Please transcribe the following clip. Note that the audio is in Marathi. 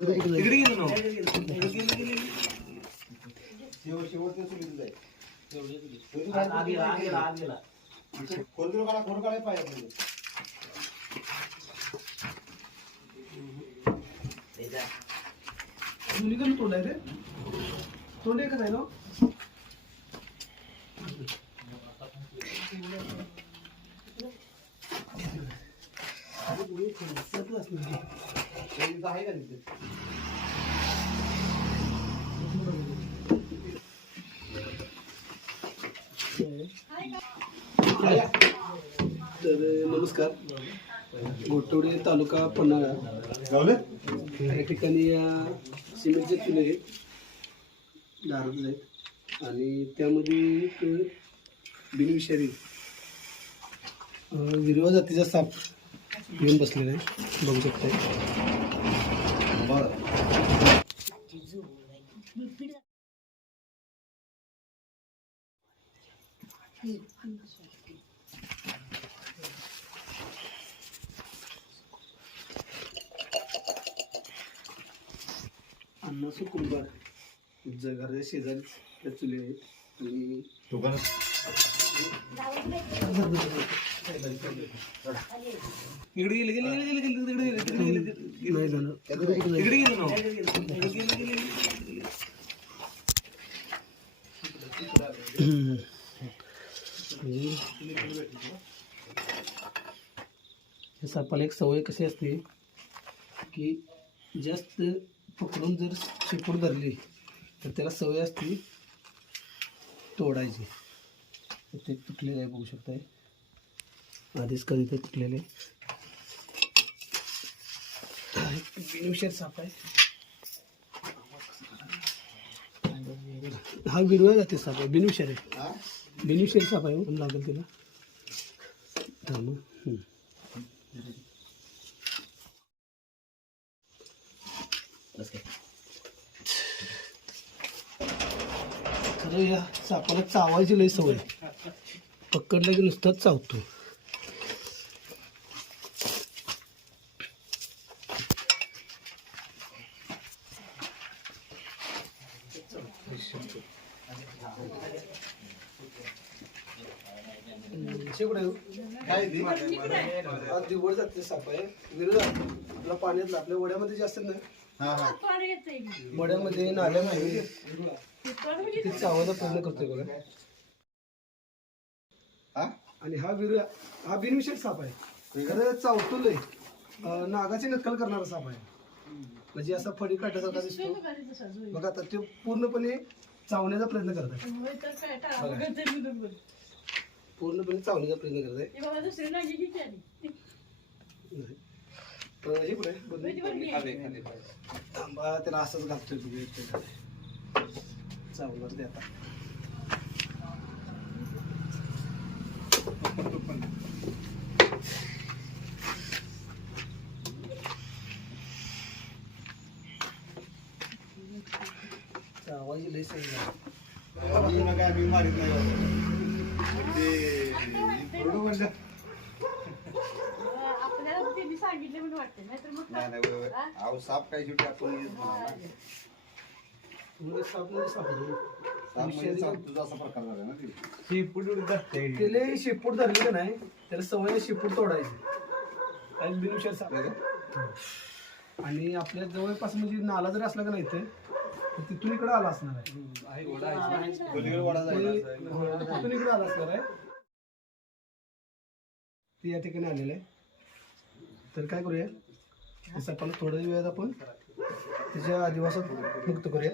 तिकडे गेलो ना तोंड आहे रे तोंड एकच आहे ना आहे का तिथे तर नमस्कार घोटवडे तालुका पन्हाळा या ठिकाणी सिमेंटचे चुले दारात आहेत आणि त्यामध्ये एक बिनविषारी विरवा जातीचा साप येऊन बसलेला आहे बघू शकताय. अन्नासू कुंभार घराच्या शेजारी त्या चुली आहेत आणि इकडे गेले नाही झालं इकडे गेलो सापाला एक सवय कशी असते की जास्त पकडून जर शेपूट धरली तर त्याला सवय असते तोडायची. ते तुटलेलं आहे बघू शकताय आधीच कधी ते तुटलेले बिनविषारी साप आहे. हा विरवा जाते साप आहे बिनविषारी साप आहे पण लागेल तिला खरं या सापाला चावायची लई सवय पकडलं की नुसताच चावतो. दिवड जाते साप आहे विरळ आपला पाण्यातला आपल्या वड्यामध्ये जे असतात ना वड्यामध्ये नाल्यामध्ये ते चावायचा प्रयत्न करतोय बघा. आणि हा बिनविषारी साप आहे खरं चावतो लय नागाची नक्कल करणारा साप आहे म्हणजे असा फडी काट्यासारखा दिसतो बघा. आता ते पूर्णपणे चावण्याचा प्रयत्न करत आहे पूर्णपणे चावण्याचा प्रयत्न करत आहे. हे कुठे थांबा त्याला असंच घालतोय चावणार ते आता चावायची लई सही काय मी मारित नाही सांगितले म्हणून वाटते नाही साप काय शेवटी आपण शेपूट धरली का नाही त्याला सवय शेपूट तोडायची बिनविषारी साप आणि आपल्या जवळपास म्हणजे नाला जरी असला का नाही तर तिथून इकडे आला असणार आहे तिथून इकडे आला असणार आहे ते या ठिकाणी आलेलं आहे. तर काय करूया सापाला थोड्या वेळात आपण त्याच्या आदिवासात मुक्त करूया.